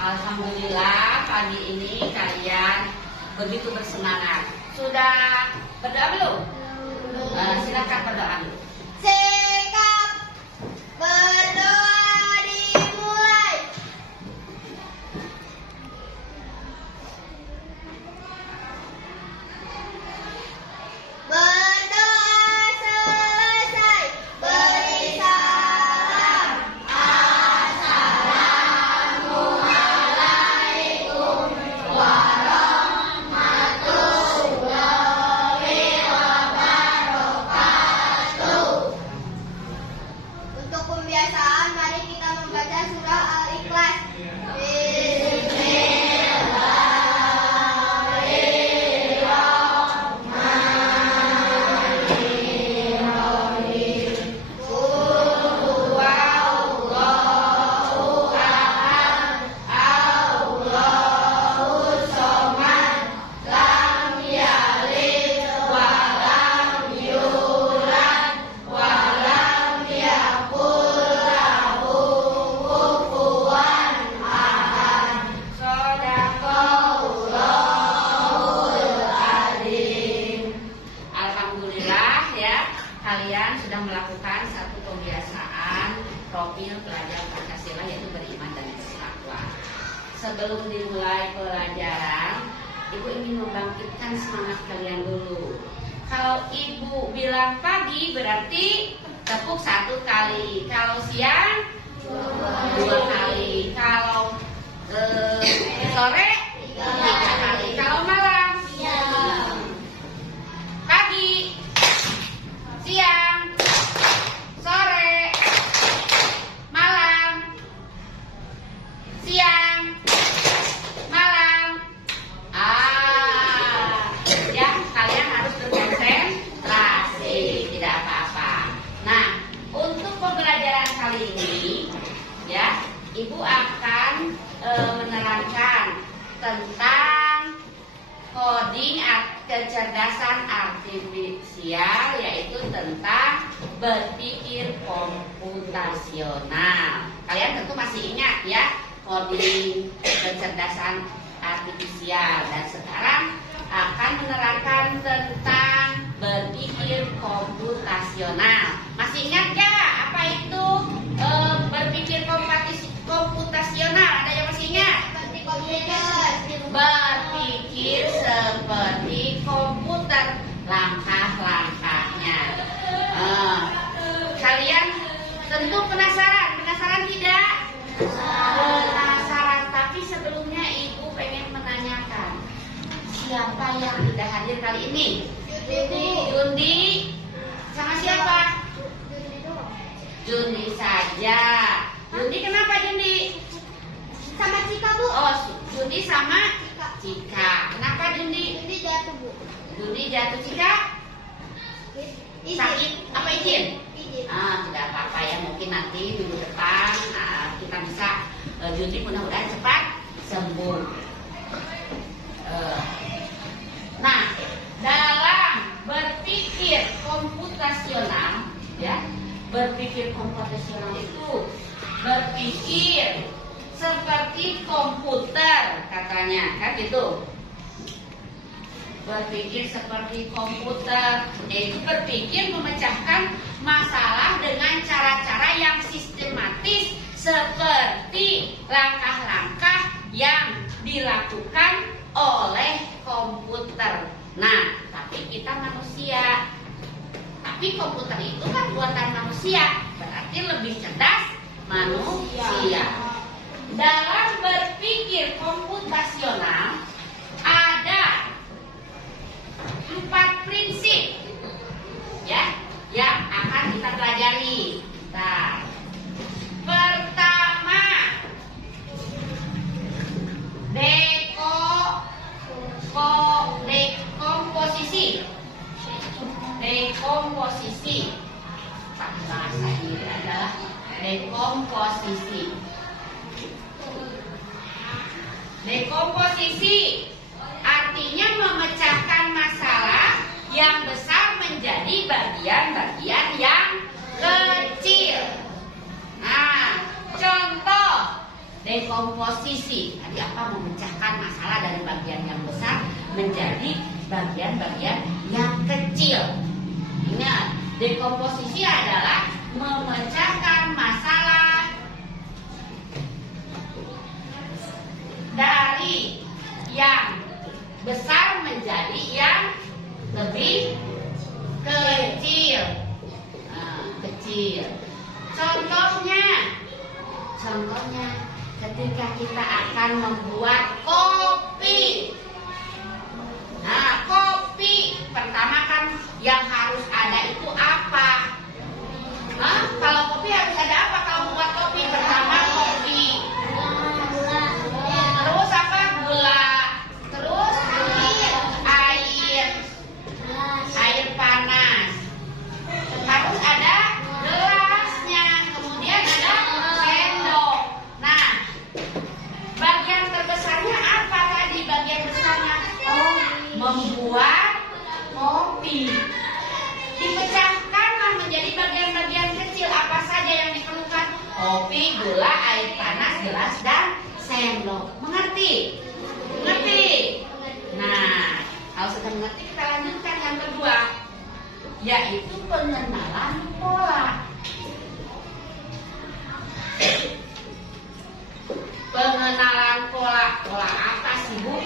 Alhamdulillah pagi ini kalian begitu bersemangat. Sudah berdoa belum? Silakan berdoa dulu. Sikap berdoa dimulai. Berdoa selesai, beri salam. Assalamualaikum warahmatullahi wabarakatuh. Untuk pembiasaan, mari kita membaca surah Al-Ikhlas. Alhamdulillah ya, kalian sudah melakukan satu pembiasaan profil pelajar Pancasila, yaitu beriman dan berakhlak. Sebelum dimulai pelajaran, Ibu ingin membangkitkan semangat kalian dulu. Kalau Ibu bilang pagi berarti tepuk 1 kali, kalau siang 2 kali, kalau sore 3 kali, kalau malam pagi, siang, sore, malam, siang, malam. Ya, kalian harus berkonsentrasi, tidak apa-apa. Nah, untuk pembelajaran kali ini, ya, Ibu akan menerangkan tentang coding kecerdasan artifisial, yaitu tentang berpikir komputasional. Kalian tentu masih ingat ya, coding kecerdasan artifisial, dan sekarang akan menerangkan tentang berpikir komputasional. Masih ingat gak apa itu berpikir komputasional? Ada yang masih ingat? Berpikir seperti komputer, langkah-langkahnya. Kalian tentu penasaran tidak? Penasaran, tapi sebelumnya Ibu pengen menanyakan, siapa yang tidak hadir kali ini? Jundi. Sama siapa? Jundi saja. Jundi kenapa Jundi? Sama Cika, Bu. Oh, Jundi sama Cika. Kenapa Jundi? Jundi jatuh, Bu. Jundi jatuh, Cika? Sakit apa izin? Izin. Tidak apa-apa ya, mungkin nanti minggu depan kita bisa Jundi mudah-mudahan cepat sembuh. Nah, dalam berpikir komputasional, ya, berpikir komputasional itu berpikir seperti komputer, katanya, kan gitu. Berpikir seperti komputer, yaitu berpikir memecahkan masalah dengan cara-cara yang sistematis, seperti langkah-langkah yang dilakukan oleh komputer. Nah, tapi kita manusia. Tapi komputer itu kan buatan manusia, berarti lebih cerdas manusia. Dalam berpikir komputasional ada 4 prinsip, ya, yang akan kita pelajari. Nah, pertama, dekomposisi. Dekomposisi. Bahasa ini adalah dekomposisi. Dekomposisi artinya memecahkan masalah yang besar menjadi bagian-bagian yang kecil. Nah, contoh dekomposisi. Tadi apa? Memecahkan masalah dari bagian yang besar menjadi bagian-bagian yang kecil. Ingat, dekomposisi adalah memecahkan masalah dari yang besar menjadi yang lebih kecil. Kecil. Contohnya ketika kita akan membuat kopi. Nah, kopi pertama kan yang harus ada itu apa? Kalau kopi harus ada apa? Kalau membuat kopi pertama kopi. Terus apa? Gula. Terus air panas. Harus ada gelasnya. Kemudian ada sendok. Nah, bagian terbesarnya apa tadi? Bagian besarnya membuat kopi. Dipecahkanlah menjadi bagian-bagian kecil. Apa saja yang diperlukan? Kopi, gula, air panas, gelas, dan sendok. Mengerti? Mengerti? Nah, kalau sudah mengerti kita lanjutkan yang kedua, yaitu pengenalan pola. Pengenalan pola. Pola apa sih, Bu?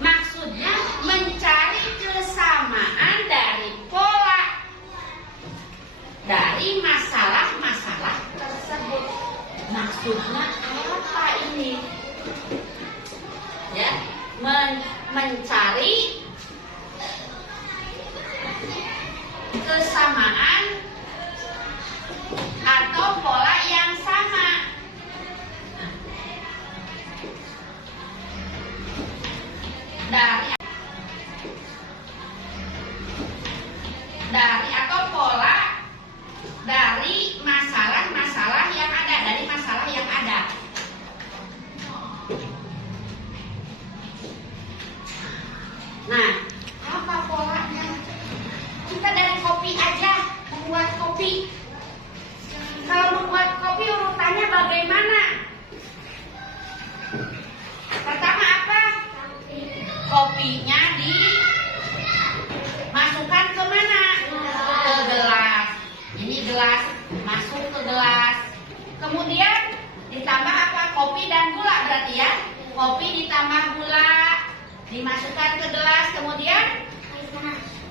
Maksudnya mencari kesamaan dari pola dari masalah-masalah tersebut. Maksudnya apa ini? Ya, mencari kesamaan atau pola yang sama. Dari atau pola dari masalah-masalah yang ada, dari masalah yang ada. Nah, apa polanya? Kita dari kopi aja, membuat kopi. Kalau membuat kopi urutannya bagaimana? Pertama apa? Kopinya dimasukkan ke mana? Ke gelas. Ini gelas, masuk ke gelas. Kemudian ditambah apa? Kopi dan gula berarti ya. Kopi ditambah gula, dimasukkan ke gelas. Kemudian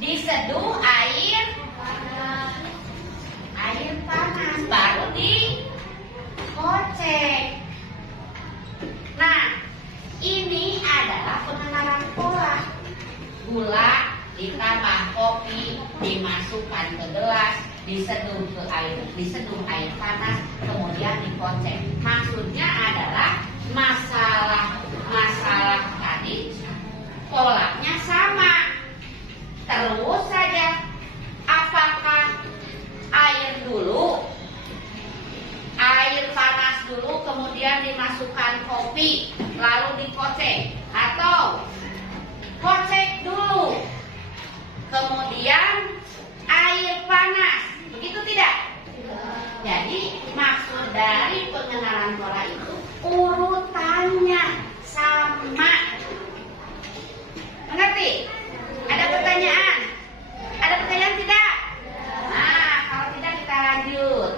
diseduh air panas, baru dikocek. Nah, ini adalah pengenalan pola. Gula ditambah kopi, dimasukkan ke gelas, diseduh air panas, kemudian dikocek. Maksudnya adalah masalah tadi polanya sama. Terus saja, apakah air panas dulu, kemudian dimasukkan kopi, lalu dikocek, atau kocek dulu, kemudian air panas, begitu tidak? Jadi maksud dari pengenalan pola itu urutannya sama. Mengerti? Ada pertanyaan? Ada pertanyaan tidak? Nah, kalau tidak kita lanjut.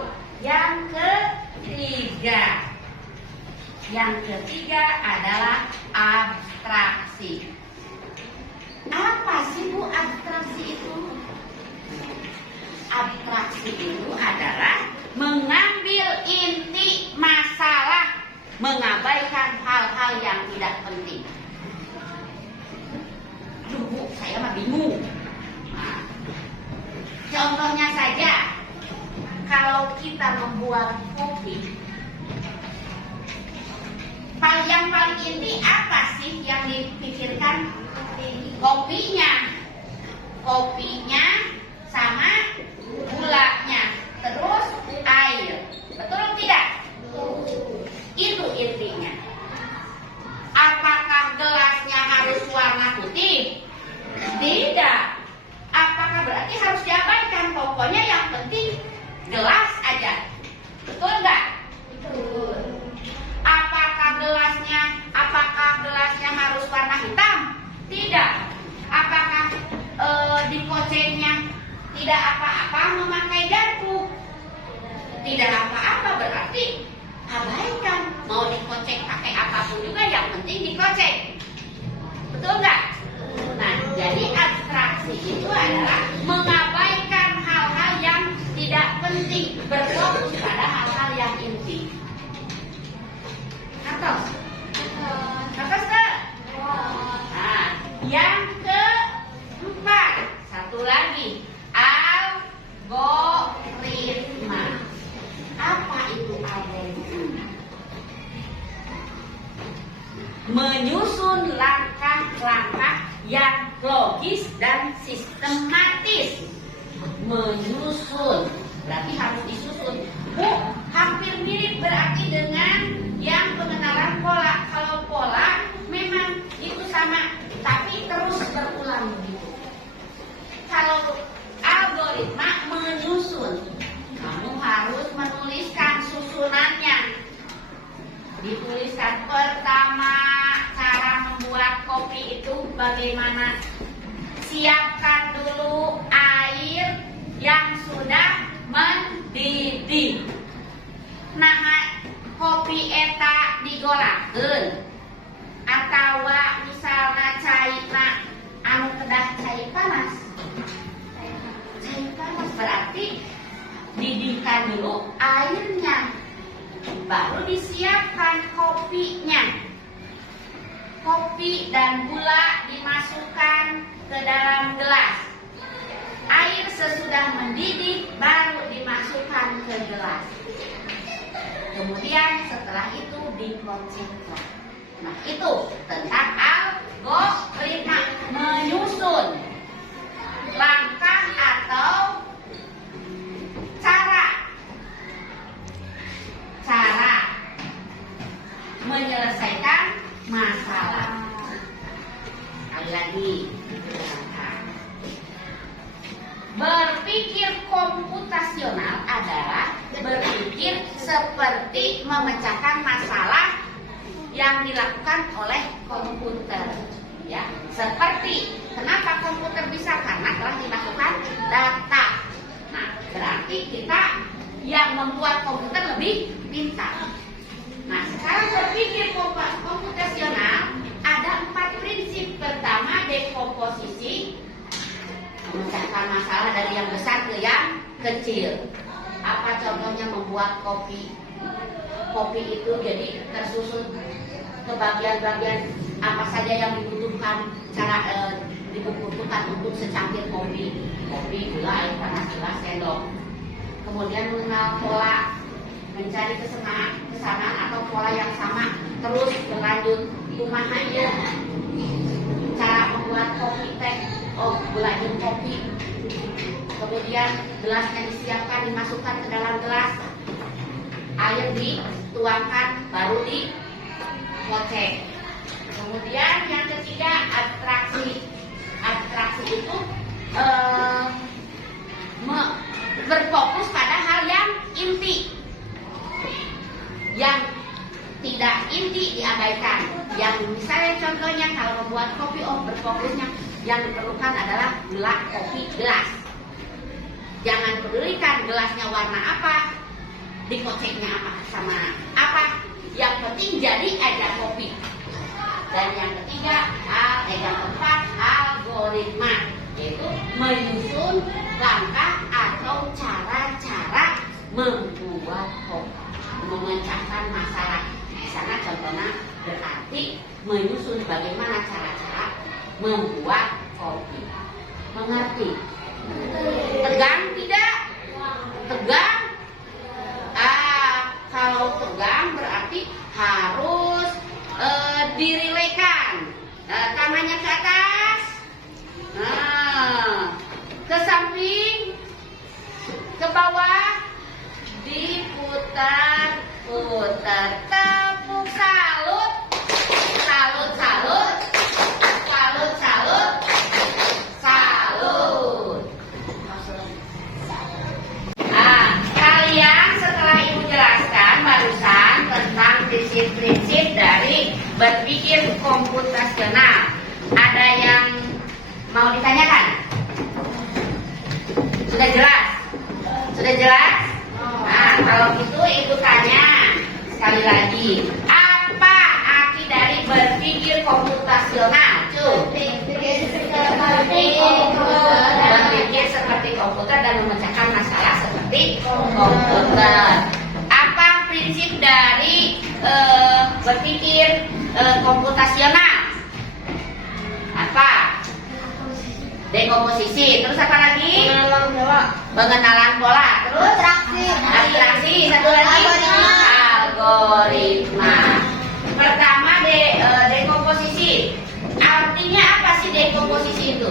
Yang ketiga adalah abstraksi. Apa sih, Bu, abstraksi itu? Abstraksi itu adalah mengambil inti masalah, mengabaikan hal-hal yang tidak penting. Aduh, Bu, saya mah bingung. Nah, contohnya saja, kalau kita membuat kopi, yang paling inti apa sih yang dipikirkan? Kopinya sama gulanya, terus air. Betul tidak? Itu intinya. Apakah gelasnya harus warna putih? Tidak. Apakah berarti harus diabaikan? Pokoknya yang penting gelas aja. Betul nggak? Betul. apapun juga yang penting dikocek. Betul nggak? Nah, jadi abstraksi itu adalah mengabaikan hal-hal yang tidak penting, berfokus pada hal-hal yang inti. Atas ke? Nah, yang keempat, satu lagi, algoritma. Apa itu algoritma? Menyusun langkah-langkah yang logis dan sistematis. Menyusun berarti harus disusun. Hampir mirip berarti dengan yang pengenalan pola. Kalau pola memang itu sama, tapi terus berulang begitu. Kalau algoritma menyusun, kamu harus menuliskan susunannya. Dituliskan pertama, cara membuat kopi itu bagaimana. Siapkan dulu air yang sudah mendidih. Nah, kopi eta digolakeun atawa misalnya cairna anu kedah cair panas. Cair panas berarti didihkan dulu airnya, baru disiapkan kopinya. Kopi dan gula dimasukkan ke dalam gelas. Air sesudah mendidih baru dimasukkan ke gelas. Kemudian setelah itu dikocek. Nah, itu tentang algoritma, menyusun langkah atau cara menyelesaikan masalah. Sekali lagi, berpikir komputasional adalah berpikir seperti memecahkan masalah yang dilakukan oleh komputer. Ya, seperti kenapa komputer bisa? Karena telah dimasukkan data. Nah, berarti kita yang membuat komputer lebih pintar. Nah, sekarang berpikir komputasional ada 4 prinsip. Pertama, dekomposisi, memecahkan masalah dari yang besar ke yang kecil. Apa contohnya membuat kopi? Kopi itu jadi tersusun ke bagian-bagian apa saja yang dibutuhkan, dibutuhkan untuk secangkir kopi. Kopi, gula, air panas, gelas, sendok. Kemudian mengenal pola, mencari kesamaan atau pola yang sama, terus berlanjut. Kumaha ieu cara membuat kopi teh, gulain kopi. Kemudian gelasnya disiapkan, dimasukkan ke dalam gelas, air dituangkan, baru dikocek. Kemudian yang ketiga, abstraksi. Abstraksi itu berfokus pada hal yang inti. Yang tidak inti diabaikan. Yang misalnya contohnya kalau membuat kopi, berfokusnya yang diperlukan adalah gula, kopi, gelas. Jangan pedulikan gelasnya warna apa, dikoceknya apa sama apa. Yang penting jadi ada kopi. Dan yang ketiga, yang keempat, algoritma, yaitu menyusun langkah atau cara-cara membuat kopi, memecahkan masalah. Di sana contohnya berarti menyusun bagaimana cara-cara membuat kopi. Mengerti? Tegang tidak? Tegang? Kalau tegang berarti harus dirilekan. Tangannya ke atas. Ke samping, ke bawah, diputar-putar. Tepuk salut. Salut, salut. Salut, salut. Salut. Kalian setelah Ibu jelaskan barusan tentang prinsip-prinsip dari berpikir komputasional, ada yang mau ditanyakan? Sudah jelas? Sudah jelas? Nah, kalau gitu Ibu tanya sekali lagi, apa akibat komputer dan memecahkan masalah seperti komputer. Apa prinsip dari berpikir komputasional? Apa? Dekomposisi. Terus apa lagi? Pengenalan pola. Terus abstraksi. Satu lagi algoritma. Pertama dekomposisi. Artinya apa sih dekomposisi itu?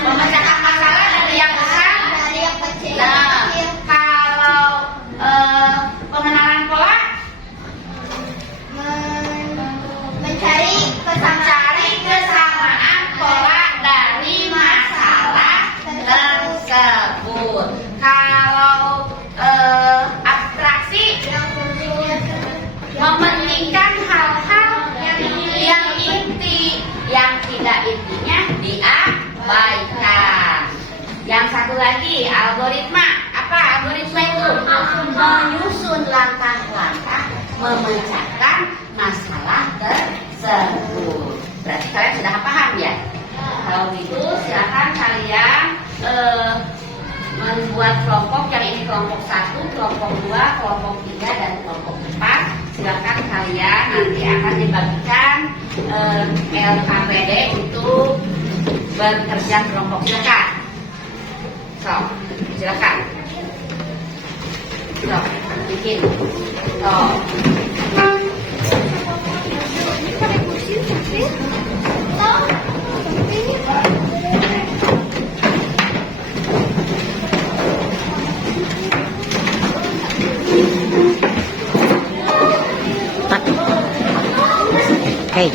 Memecahkan masalah dari yang besar dari yang kecil. Nah, kalau pengenalan pola Mencari kesamaan pola dari masalah tersebut. Kalau abstraksi mementingkan hal-hal yang inti, yang tidak intinya diabaikan. Yang satu lagi algoritma. Apa algoritma itu? Menyusun langkah-langkah memecahkan masalah tersebut. Berarti kalian sudah paham ya? Kalau gitu silakan kalian membuat kelompok. Yang ini kelompok 1, kelompok 2, kelompok 3, dan kelompok 4. Silakan kalian nanti akan dibagikan LKPD untuk bekerja kelompok. Silakan. So, silakan. So, bikin. So. Hey.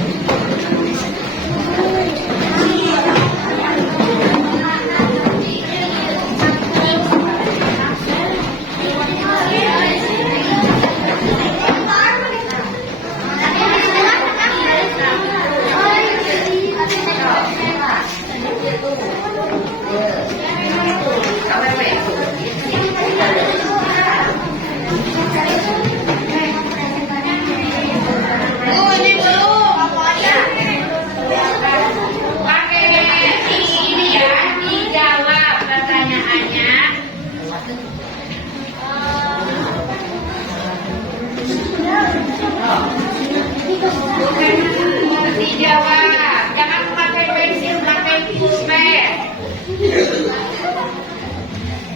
Dijawab, jangan memakai pensil, pakai pulpen.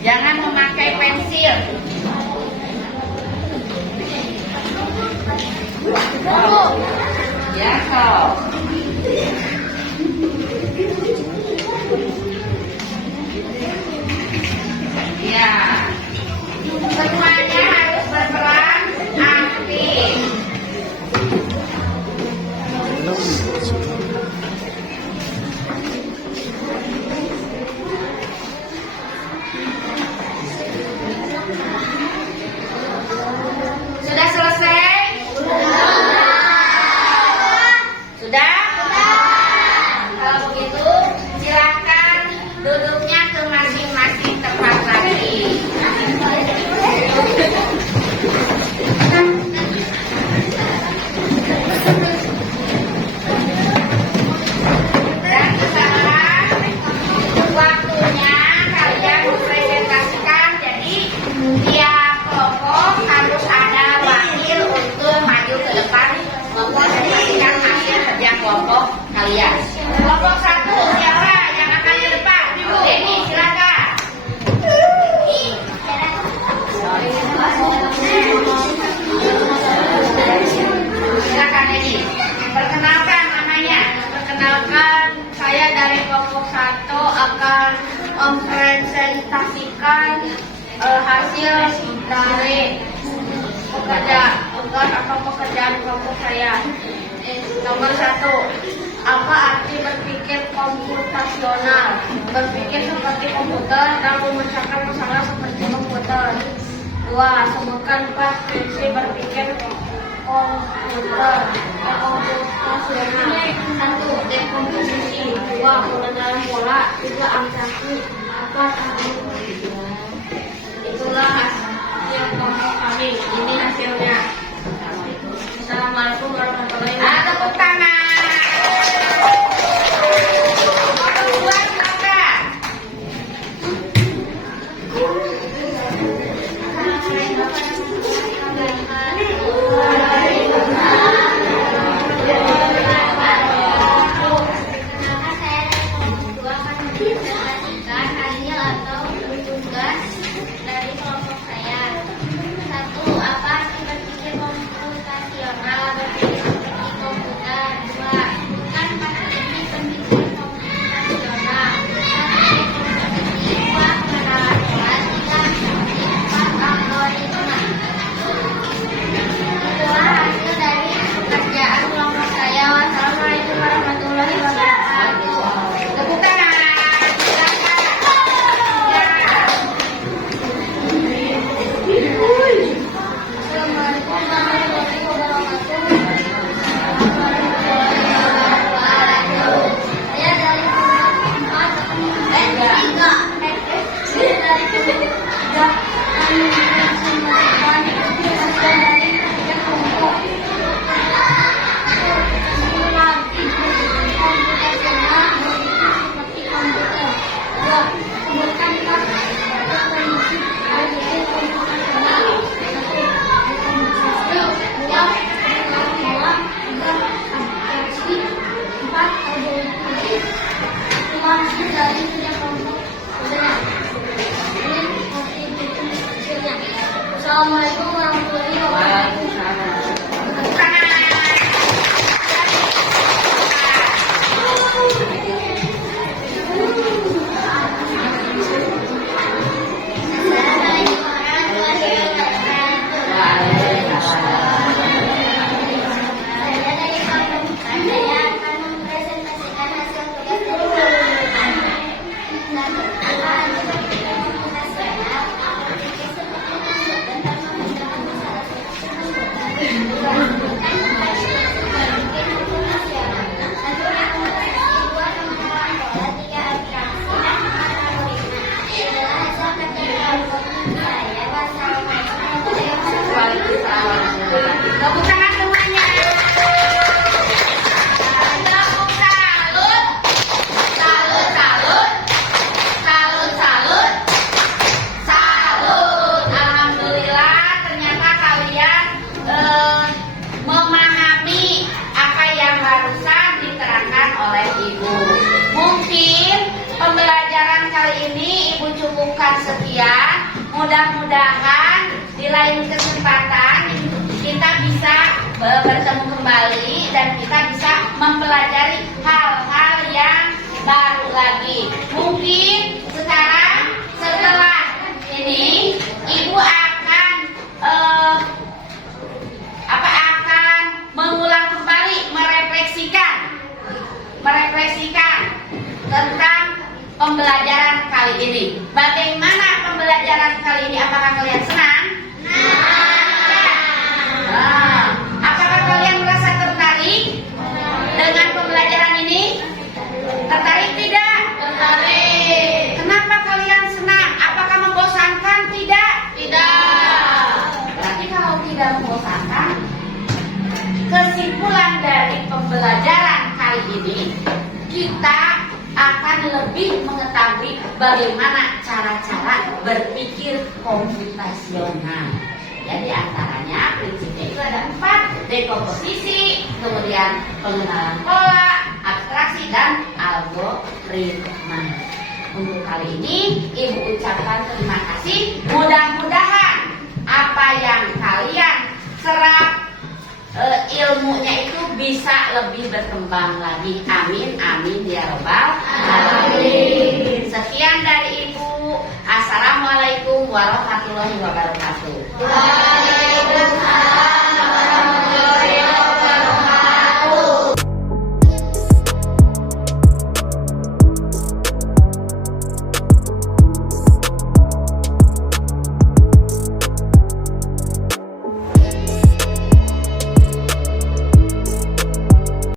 Jangan memakai pensil. Ya, so. Ya. Semuanya harus berperan aktif. Sudah selesai? Sudah? Kalau begitu silakan duduknya ke masing-masing tempat lagi. Dan sekarang waktunya kalian mempresentasikan. Jadi tiap kelompok harus ada wakil untuk maju ke depan mempresentasikan hasil kerja kelompok kalian. Kelompok 1 siapa yang akan ke depan? Denny, silakan. Silakan Denny. Perkenalkan namanya. Perkenalkan, saya dari kelompok 1 akan mempresentasikan hasil dari pekerjaan kelompok saya. Nomor 1, apa arti berpikir komputasional? Berpikir seperti komputer dan memecahkan masalah seperti komputer. 2, sebutkan 4 prinsip berpikir komputer komputasional. 1, dekomposisi. 2, pengenalan pola. 3, abstraksi. 4, itulah hasil kelompok kami. Ini hasilnya. Assalamualaikum warahmatullahi wabarakatuh. Tepuk tangan. Nomor 2 silakan. mudah-mudahan di lain kesempatan kita bisa bertemu kembali dan kita bisa mempelajari hal-hal yang baru lagi. Mungkin sekarang setelah ini ibu akan akan mengulang kembali merefleksikan tentang pembelajaran kali ini. Bagaimana pembelajaran kali ini? Apakah kalian senang? Apakah kalian merasa tertarik dengan pembelajaran ini? Tertarik tidak? Tertarik. Kenapa kalian senang? Apakah membosankan? Tidak? Tidak. Berarti kalau tidak membosankan, kesimpulan dari pembelajaran kali ini, kita akan lebih mengetahui bagaimana cara-cara berpikir komputasional. Jadi antaranya prinsipnya itu ada 4: dekomposisi, kemudian pengenalan pola, abstraksi, dan algoritma. Untuk kali ini ibu ucapkan terima kasih. Mudah-mudahan apa yang kalian serap ilmunya itu bisa lebih berkembang lagi. Amin, amin ya robbal alamin. Sekian dari ibu. Assalamualaikum warahmatullahi wabarakatuh.